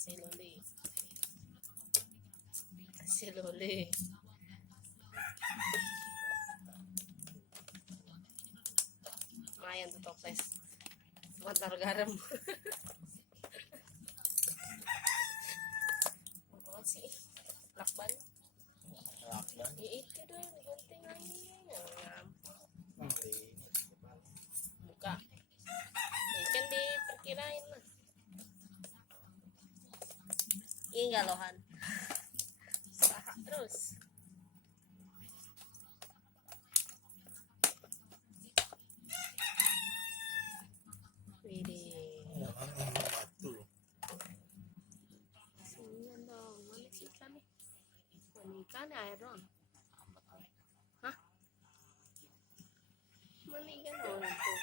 Si Loli. Si Loli. Lumayan tuh toples. Buat taruh garam. Apa sih? Lakban. Lakban. Ya itu dong, gunting lagi. Buka. Ya kan diperkirain lah. Ini enggak lohan. Usaha terus. Widih. Batu. Sinian dong. Mana sih ikan nih? Mana ikan ya air dong? Hah? Mana ikan? Oh, itu.